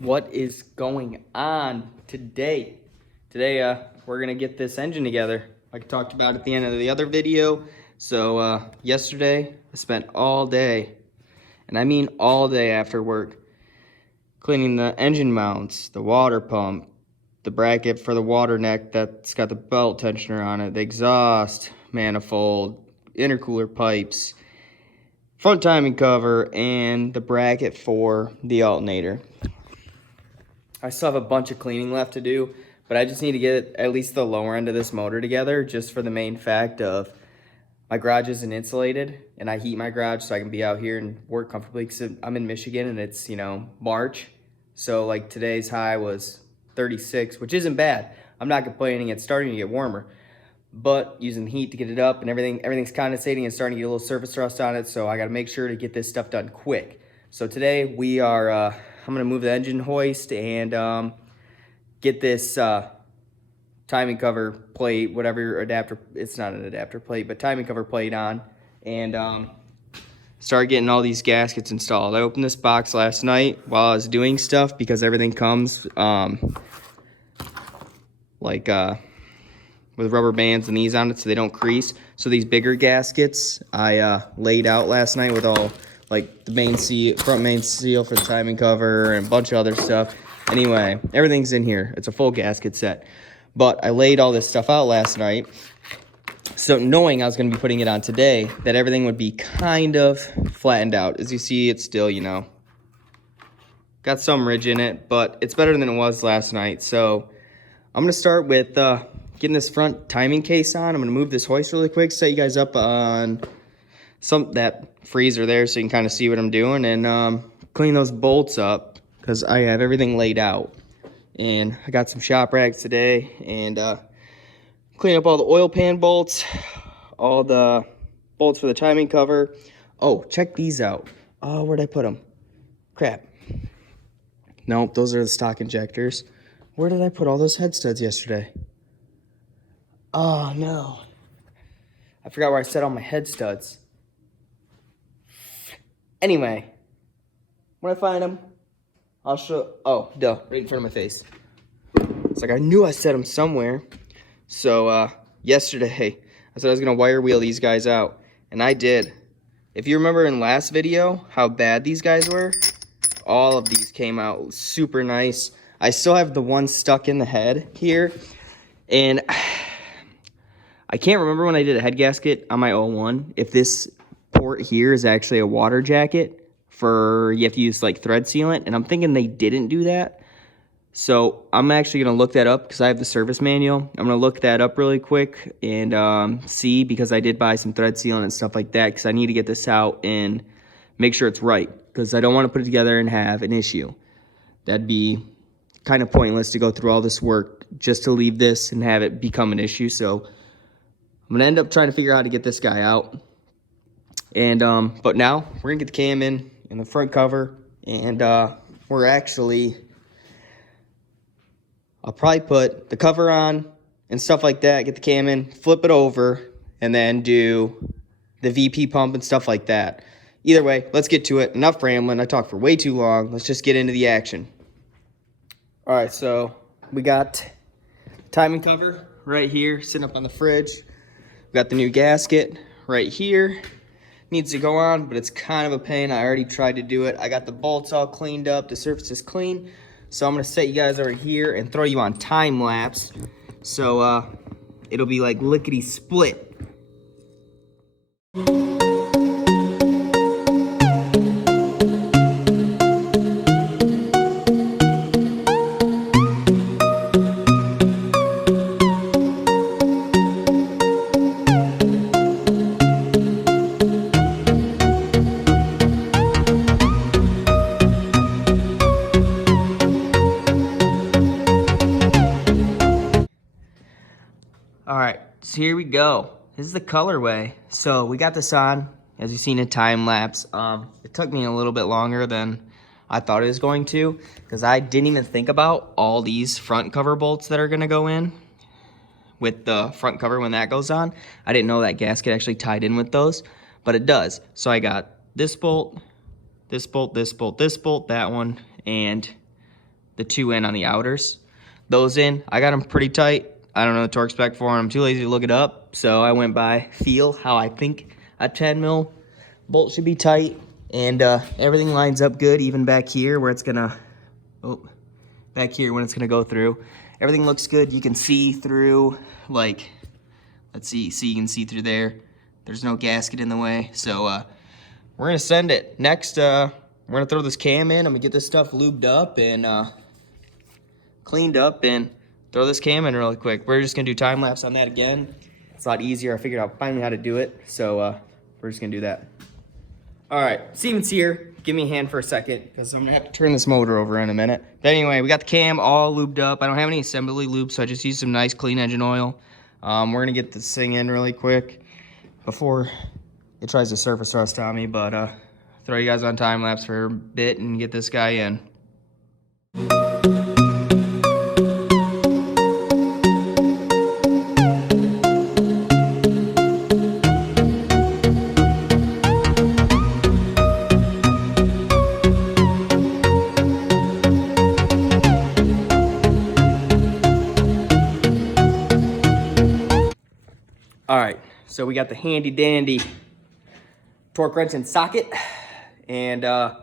What is going on today? Today, we're gonna get this engine together, like I talked about at the end of the other video. So, yesterday, I spent all day, and I mean all day after work, cleaning the engine mounts, the water pump, the bracket for the water neck that's got the belt tensioner on it, the exhaust manifold, intercooler pipes, front timing cover, and the bracket for the alternator. I still have a bunch of cleaning left to do, but I just need to get at least the lower end of this motor together, just for the main fact of my garage isn't insulated, and I heat my garage so I can be out here and work comfortably, because I'm in Michigan and it's, March. So like today's high was 36, which isn't bad. I'm not complaining, it's starting to get warmer. But using the heat to get it up and everything's condensating and starting to get a little surface rust on it, so I gotta make sure to get this stuff done quick. So today we are, I'm gonna move the engine hoist and get this timing cover plate, whatever adapter, it's not an adapter plate, but timing cover plate on, and start getting all these gaskets installed. I opened this box last night while I was doing stuff because everything comes with rubber bands and these on it so they don't crease. So these bigger gaskets I laid out last night with all like the main seal, front main seal for the timing cover and a bunch of other stuff. Anyway, everything's in here. It's a full gasket set. But I laid all this stuff out last night, so knowing I was going to be putting it on today, that everything would be kind of flattened out. As you see, it's still, got some ridge in it, but it's better than it was last night. So I'm going to start with getting this front timing case on. I'm going to move this hoist really quick, set you guys up on that freezer there so you can kind of see what I'm doing, and clean those bolts up because I have everything laid out. And I got some shop rags today, and clean up all the oil pan bolts, all the bolts for the timing cover. Oh, check these out. Oh, where'd I put them? Crap. Nope, those are the stock injectors. Where did I put all those head studs yesterday? Oh, no. I forgot where I set all my head studs. Anyway, when I find them, I'll show. Oh, duh, right in front of my face. It's like I knew I set them somewhere. So, yesterday, I said I was going to wire wheel these guys out, and I did. If you remember in last video how bad these guys were, all of these came out super nice. I still have the one stuck in the head here, and I can't remember when I did a head gasket on my 01 if this port here is actually a water jacket for, you have to use like thread sealant, and I'm thinking they didn't do that. So I'm actually going to look that up because I have the service manual. I'm going to look that up really quick and see, because I did buy some thread sealant and stuff like that, because I need to get this out and make sure it's right, because I don't want to put it together and have an issue. That'd be kind of pointless to go through all this work just to leave this and have it become an issue. So I'm going to end up trying to figure out how to get this guy out. And but now we're going to get the cam in the front cover, and we're actually... I'll probably put the cover on and stuff like that, get the cam in, flip it over, and then do the VP pump and stuff like that. Either way, let's get to it. Enough rambling. I talked for way too long. Let's just get into the action. All right, so we got the timing cover right here sitting up on the fridge. We got the new gasket right here. Needs to go on, but it's kind of a pain. I already tried to do it. I got the bolts all cleaned up. The surface is clean. So I'm going to set you guys over here and throw you on time lapse. So it'll be like lickety split. All right, so here we go. This is the colorway. So we got this on, as you've seen in time lapse. It took me a little bit longer than I thought it was going to, because I didn't even think about all these front cover bolts that are gonna go in with the front cover when that goes on. I didn't know that gasket actually tied in with those, but it does. So I got this bolt, this bolt, this bolt, this bolt, that one, and the 2 in on the outers. Those in, I got them pretty tight. I don't know the torque spec for them. I'm too lazy to look it up. So I went by feel, how I think a 10 mil bolt should be tight. And everything lines up good, even back here where it's gonna, back here when it's gonna go through. Everything looks good. You can see through, like, let's see, you can see through there. There's no gasket in the way. So we're gonna send it. Next, we're gonna throw this cam in. I'm gonna get this stuff lubed up and cleaned up and throw this cam in really quick. We're just gonna do time lapse on that again. It's a lot easier. I figured out finally how to do it. So we're just gonna do that. All right, Steven's here. Give me a hand for a second because I'm gonna have to turn this motor over in a minute. But anyway, we got the cam all lubed up. I don't have any assembly lube, so I just used some nice clean engine oil. We're gonna get this thing in really quick before it tries to surface rust on me, but throw you guys on time lapse for a bit and get this guy in. All right, so we got the handy dandy torque wrench and socket, and the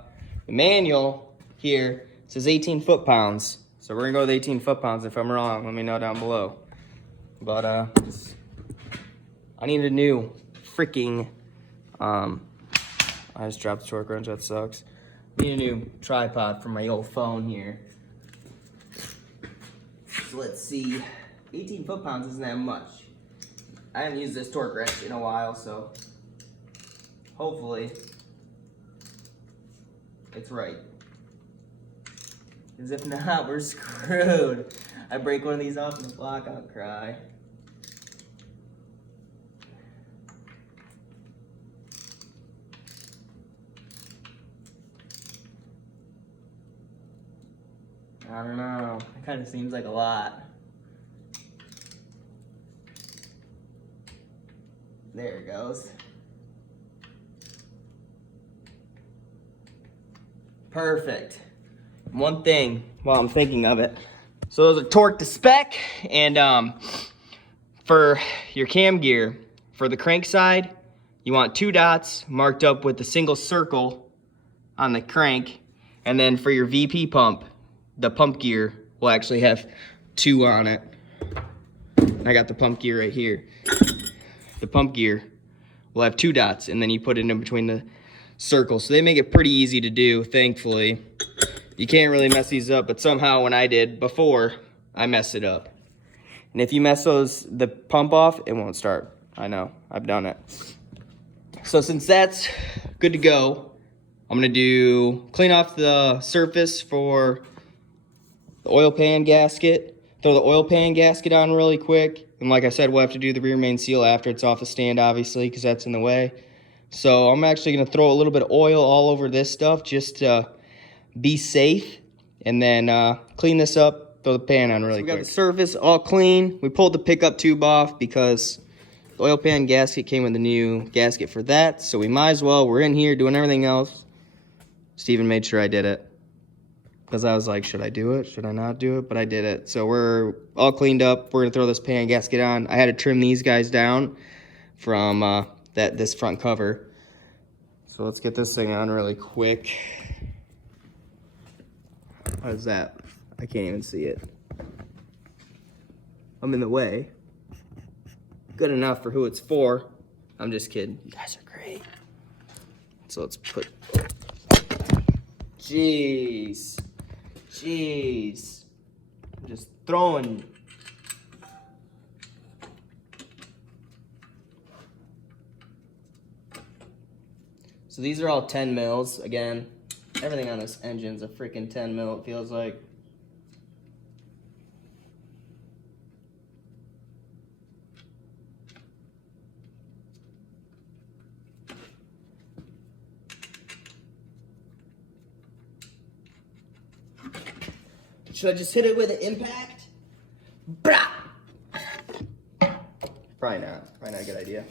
manual here says 18 foot-pounds. So we're gonna go with 18 foot-pounds. If I'm wrong, let me know down below. But I need a new freaking, I just dropped the torque wrench, that sucks. I need a new tripod for my old phone here. So let's see, 18 foot-pounds isn't that much. I haven't used this torque wrench in a while, so hopefully it's right. Because if not, we're screwed. I break one of these off in the block, I'll cry. I don't know, it kind of seems like a lot. There it goes. Perfect. One thing while I'm thinking of it. So those are torque to spec, and for your cam gear, for the crank side, you want 2 dots marked up with a single circle on the crank, and then for your VP pump, the pump gear will actually have 2 on it. And I got the pump gear right here. The pump gear will have 2 dots, and then you put it in between the circles. So they make it pretty easy to do, thankfully. You can't really mess these up, but somehow when I did before, I messed it up. And if you mess the pump off, it won't start. I know, I've done it. So since that's good to go, I'm gonna clean off the surface for the oil pan gasket. Throw the oil pan gasket on really quick. And like I said, we'll have to do the rear main seal after it's off the stand, obviously, because that's in the way. So I'm actually going to throw a little bit of oil all over this stuff just to be safe. And then clean this up, throw the pan on really quick. We got the surface all clean. We pulled the pickup tube off because the oil pan gasket came with a new gasket for that. So we might as well, we're in here doing everything else. Steven made sure I did it. Because I was like, should I do it? Should I not do it? But I did it. So we're all cleaned up. We're going to throw this pan gasket on. I had to trim these guys down from this front cover. So let's get this thing on really quick. What is that? I can't even see it. I'm in the way. Good enough for who it's for. I'm just kidding. You guys are great. So let's put... Jeez. Jeez. I'm just throwing. So these are all 10 mils. Again, everything on this engine's a freaking 10 mil, it feels like. Should I just hit it with an impact? Brah! Probably not. Probably not a good idea.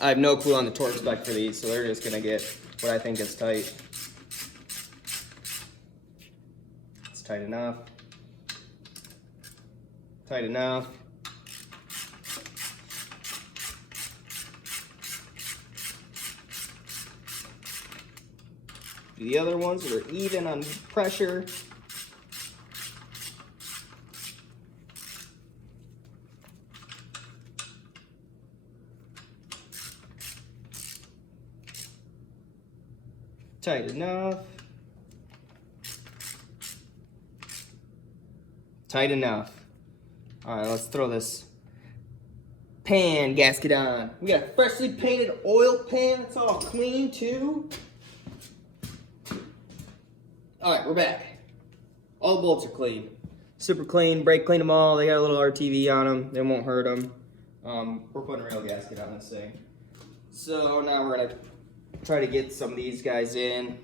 I have no clue on the torque spec for these, so they're just gonna get what I think is tight. It's tight enough. Tight enough. The other ones that are even on pressure. Tight enough. Tight enough. All right, let's throw this pan gasket on. We got a freshly painted oil pan. It's all clean too. All right, we're back. All the bolts are clean. Super clean, brake clean them all. They got a little RTV on them. They won't hurt them. We're putting a real gasket on this thing. So now we're gonna try to get some of these guys in,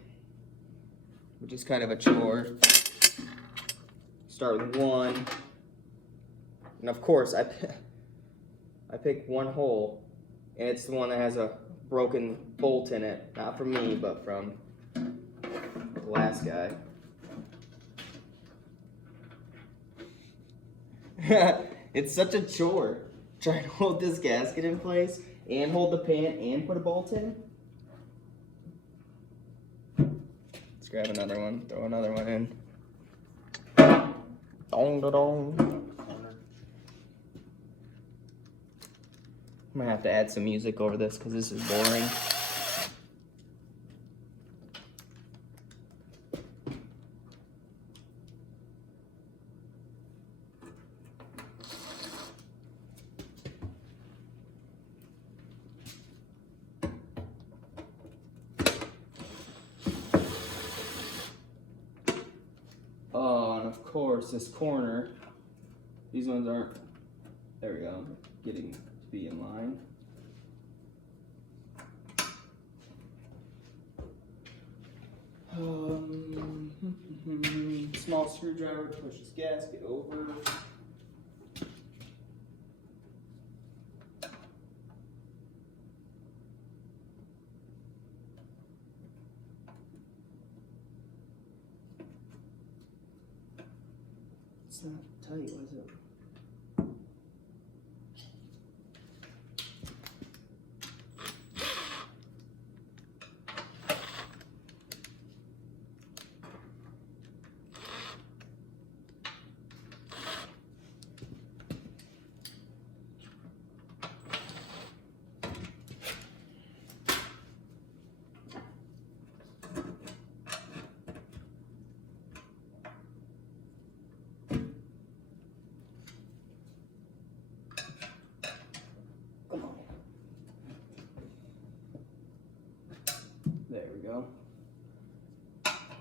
which is kind of a chore. Start with one. And of course, I picked one hole, and it's the one that has a broken bolt in it. Not from me, but from the last guy. It's such a chore trying to hold this gasket in place and hold the pan and put a bolt in. Let's grab another one, throw another one in. Dong da dong. I'm gonna have to add some music over this because this is boring. Oh, and of course, this corner, these ones aren't, there we go, getting to be in line. Small screwdriver to push this gasket over. It's not tight, was it? There we go.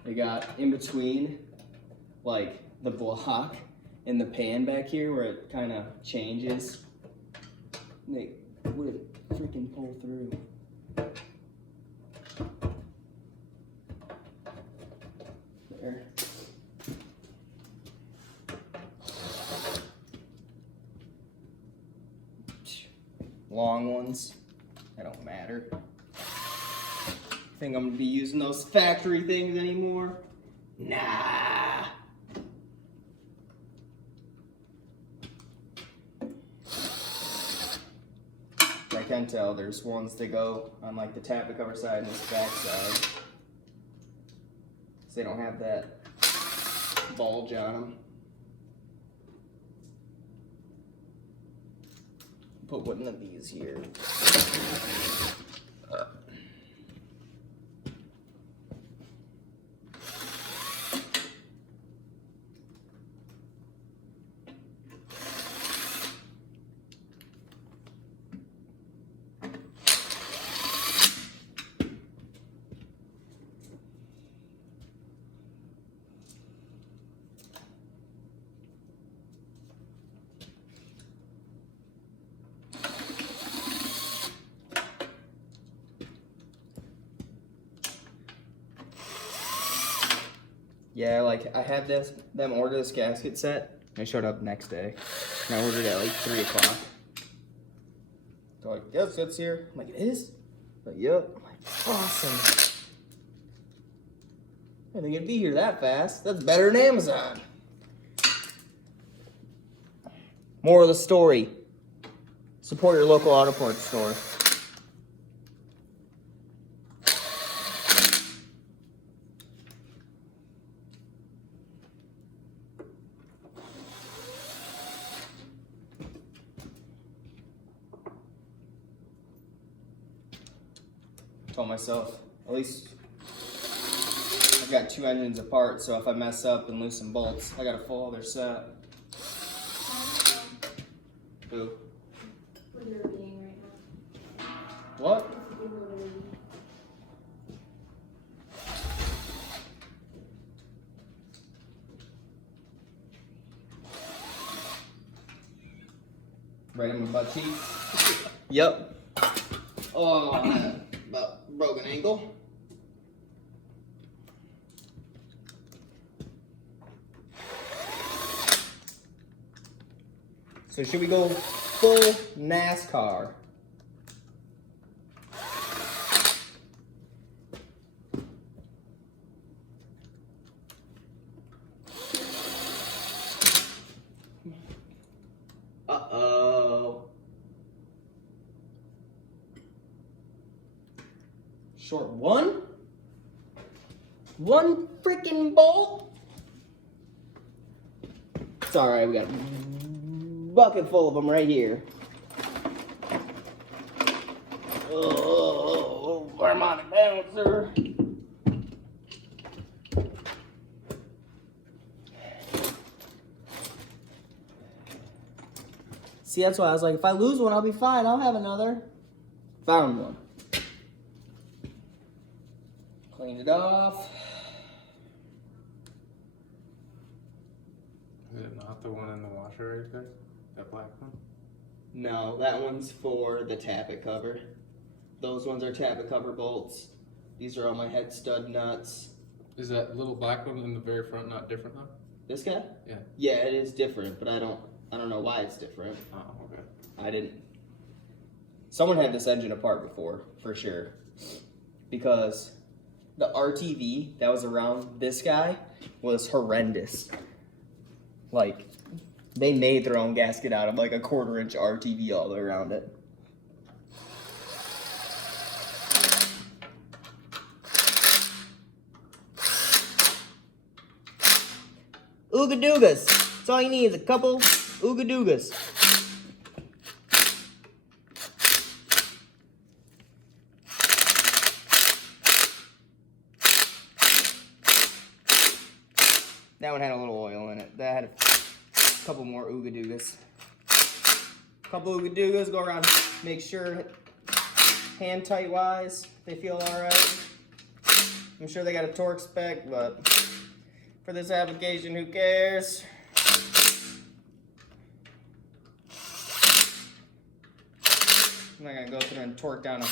They got in between, like, the block and the pan back here where it kind of changes. They would freaking pull through. There. Long ones, they don't matter. Think I'm gonna be using those factory things anymore? Nah. I can tell there's ones that go on like the tappet cover side and this back side. So they don't have that bulge on them. Put one of these here. Yeah, like I had them order this gasket set. It showed up next day. And I ordered it at like 3 o'clock. They're like, yes, it's here. I'm like, it is? Like, yep. I'm like, awesome. I didn't think it'd be here that fast. That's better than Amazon. Moral of the story. Support your local auto parts store. Told myself, at least I've got 2 engines apart, so if I mess up and lose some bolts, I got a full other set. Who? What you're being right now. What? Right in my butt cheeks. Yep. Oh, man. About broken ankle. So should we go full NASCAR? Uh-oh. Short one? One freaking bolt? It's alright, we got a bucket full of them right here. Oh, harmonic balancer. See, that's why I was like, if I lose one, I'll be fine. I'll have another. Found one. Cleaned it off. Is it not the one in the washer right there? That black one? No, that one's for the tappet cover. Those ones are tappet cover bolts. These are all my head stud nuts. Is that little black one in the very front not different though? This guy? Yeah. Yeah, it is different, but I don't know why it's different. Oh, okay. I didn't. Someone had this engine apart before, for sure. Because the RTV that was around this guy was horrendous. Like, they made their own gasket out of like a 1/4-inch RTV all the way around it. Ooga doogas. That's all you need is a couple ooga doogas. That one had a little oil in it. That had a couple more ooga doogas. Couple ooga doogas, go around, make sure hand tight wise they feel alright. I'm sure they got a torque spec, but for this application, who cares? I'm not gonna go through and torque down a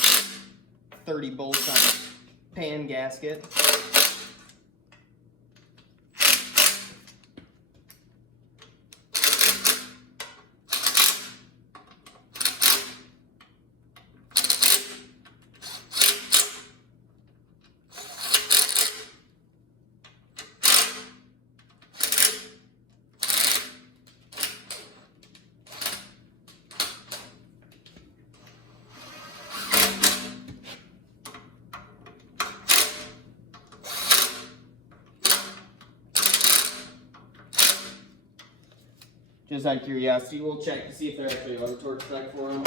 30 bolts on a pan gasket. Just out of curiosity, we'll check to see if there actually are a torque spec for them.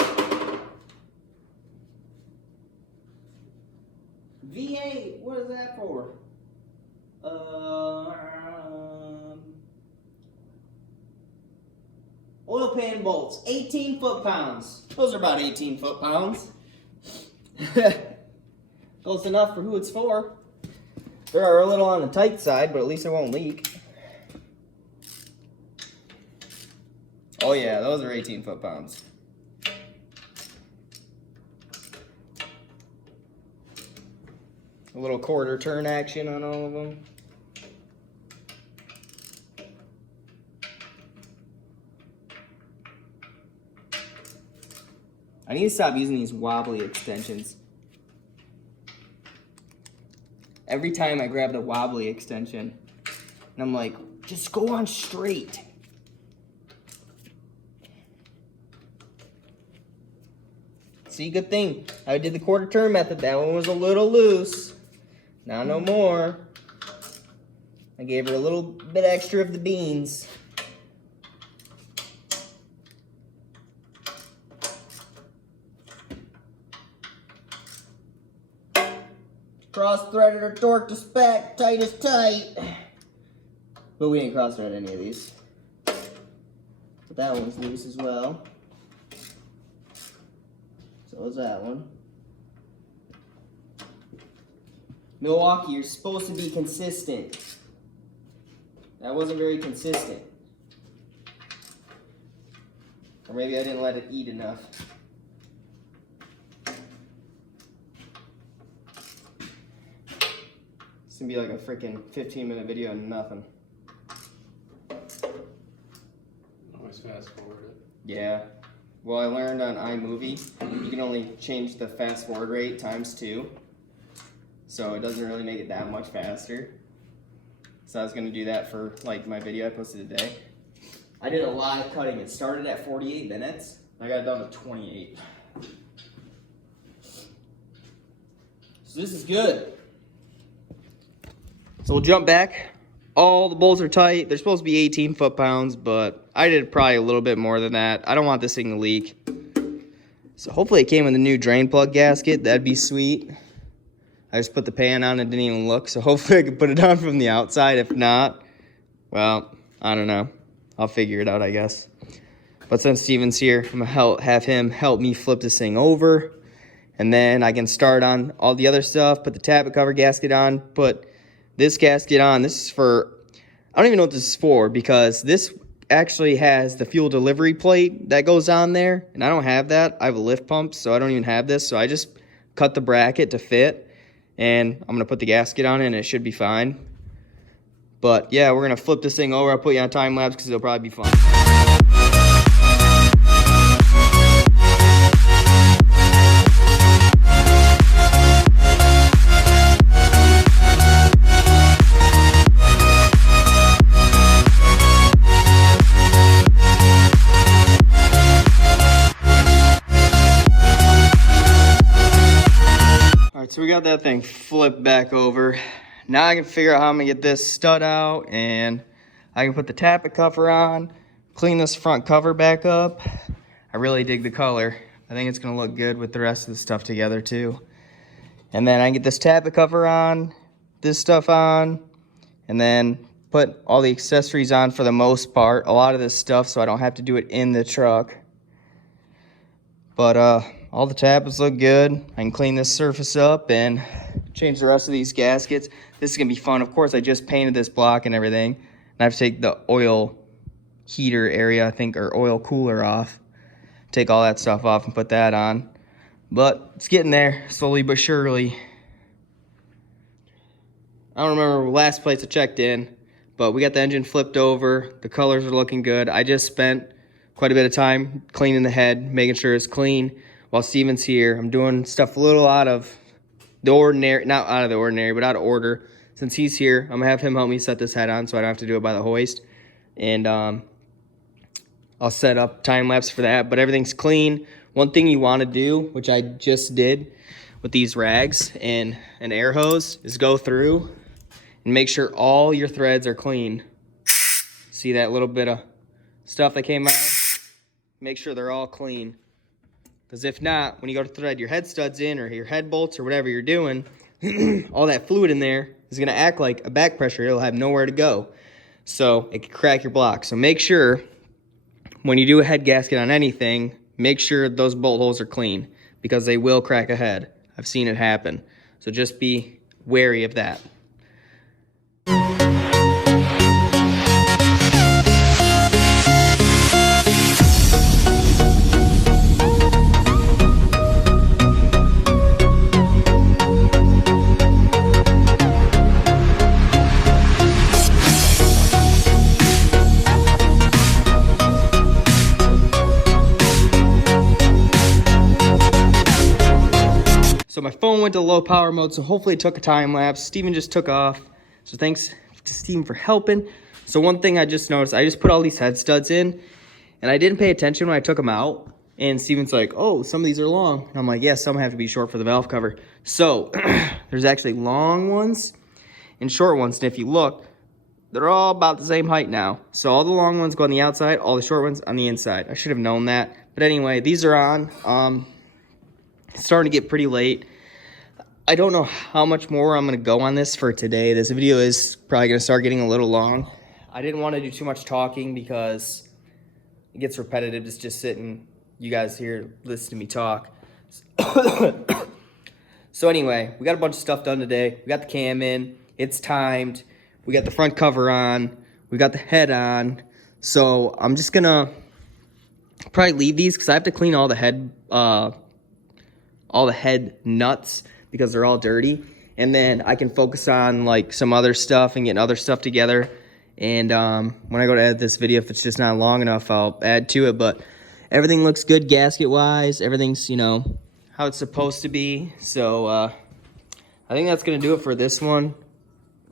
V8, what is that for? Oil pan bolts, 18 foot-pounds. Those are about 18 foot-pounds. Close enough for who it's for. They're a little on the tight side, but at least it won't leak. Oh yeah, those are 18 foot-pounds. A little quarter turn action on all of them. I need to stop using these wobbly extensions. Every time I grab the wobbly extension, and I'm like, just go on straight. See, good thing I did the quarter turn method. That one was a little loose. Now no more. I gave her a little bit extra of the beans. Cross-threaded or torqued to spec, tight is tight. But we didn't cross-thread any of these. But that one's loose as well. So is that one. Milwaukee, you're supposed to be consistent. That wasn't very consistent. Or maybe I didn't let it eat enough. It's gonna be like a freaking 15-minute video and nothing. Always fast forward it. Yeah. Well, I learned on iMovie, you can only change the fast forward rate ×2. So it doesn't really make it that much faster. So I was gonna do that for like my video I posted today. I did a lot of cutting. It started at 48 minutes. I got it down to 28. So this is good. So we'll jump back. All the bolts are tight. They're supposed to be 18 foot-pounds, but I did probably a little bit more than that. I don't want this thing to leak. So hopefully it came with a new drain plug gasket. That'd be sweet. I just put the pan on and didn't even look, so hopefully I can put it on from the outside. If not, well, I don't know. I'll figure it out, I guess. But since Steven's here, I'm gonna have him help me flip this thing over, and then I can start on all the other stuff, put the Tappet cover gasket on, put this gasket on. This is for, I don't even know what this is for, because this actually has the fuel delivery plate that goes on there, and I don't have that. I have a lift pump, so I don't even have this, so I just cut the bracket to fit, and I'm gonna put the gasket on it, and it should be fine. But yeah, we're gonna flip this thing over. I'll put you on time lapse because it'll probably be fun. So we got that thing flipped back over. Now I can figure out how I'm gonna get this stud out, and I can put the Tappet cover on, clean this front cover back up. I really dig the color. I think it's gonna look good with the rest of the stuff together too. And then I can get this Tappet cover on, this stuff on, and then put all the accessories on for the most part. A lot of this stuff, so I don't have to do it in the truck. But all the tappets look good. I can clean this surface up and change the rest of these gaskets. This is gonna be fun. Of course, I just painted this block and everything. And I have to take the oil heater area, I think, or oil cooler off. Take all that stuff off and put that on. But it's getting there, slowly but surely. I don't remember the last place I checked in, but we got the engine flipped over. The colors are looking good. I just spent quite a bit of time cleaning the head, making sure it's clean. While Steven's here, I'm doing stuff a little out of the ordinary, not out of the ordinary, but out of order. Since he's here, I'm gonna have him help me set this head on so I don't have to do it by the hoist. And I'll set up time lapse for that, but everything's clean. One thing you wanna do, which I just did with these rags and an air hose, is go through and make sure all your threads are clean. See that little bit of stuff that came out? Make sure they're all clean. Because if not, when you go to thread your head studs in or your head bolts or whatever you're doing, all that fluid in there is going to act like a back pressure. It'll have nowhere to go. So it can crack your block. So make sure when you do a head gasket on anything, make sure those bolt holes are clean because they will crack a head. I've seen it happen. So just be wary of that. So my phone went to low power mode, so hopefully it took a time lapse. Steven just took off. So thanks to Steven for helping. So one thing I just noticed, I just put all these head studs in, and I didn't pay attention when I took them out. And Steven's like, oh, some of these are long. And I'm like, yeah, some have to be short for the valve cover. So there's actually long ones and short ones. And if you look, they're all about the same height now. So all the long ones go on the outside, all the short ones on the inside. I should have known that. But anyway, these are on. It's starting to get pretty late. I don't know how much more I'm going to go on this for today. This video is probably going to start getting a little long. I didn't want to do too much talking because it gets repetitive. It's just sitting, you guys here, listen to me talk. So anyway, we got a bunch of stuff done today. We got the cam in. It's timed. We got the front cover on. We got the head on. So I'm just going to probably leave these because I have to clean all the head nuts because they're all dirty, and then I can focus on like some other stuff and getting other stuff together. And when I go to edit this video, if it's just not long enough, I'll add to it. But everything looks good gasket wise. Everything's, you know, how it's supposed to be. So I think that's gonna do it for this one.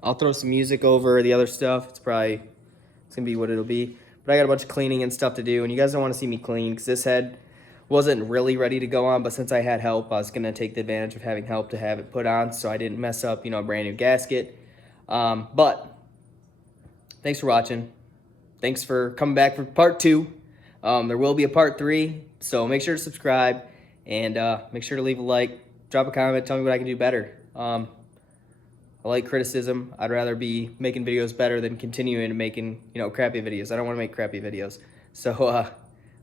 I'll throw some music over the other stuff. It's gonna be what it'll be. But I got a bunch of cleaning and stuff to do, and you guys don't want to see me clean because this head wasn't really ready to go on, but since I had help, I was going to take the advantage of having help to have it put on so I didn't mess up, you know, a brand new gasket. But thanks for watching. Thanks for coming back for part 2. There will be a part 3, so make sure to subscribe and make sure to leave a like, drop a comment, tell me what I can do better. I like criticism. I'd rather be making videos better than continuing to making, you know, crappy videos. I don't want to make crappy videos. So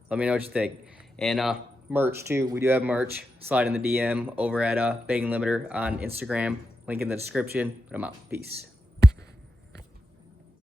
let me know what you think. And merch too. We do have merch. Slide in the DM over at Bang Limiter on Instagram. Link in the description. But I'm out. Peace.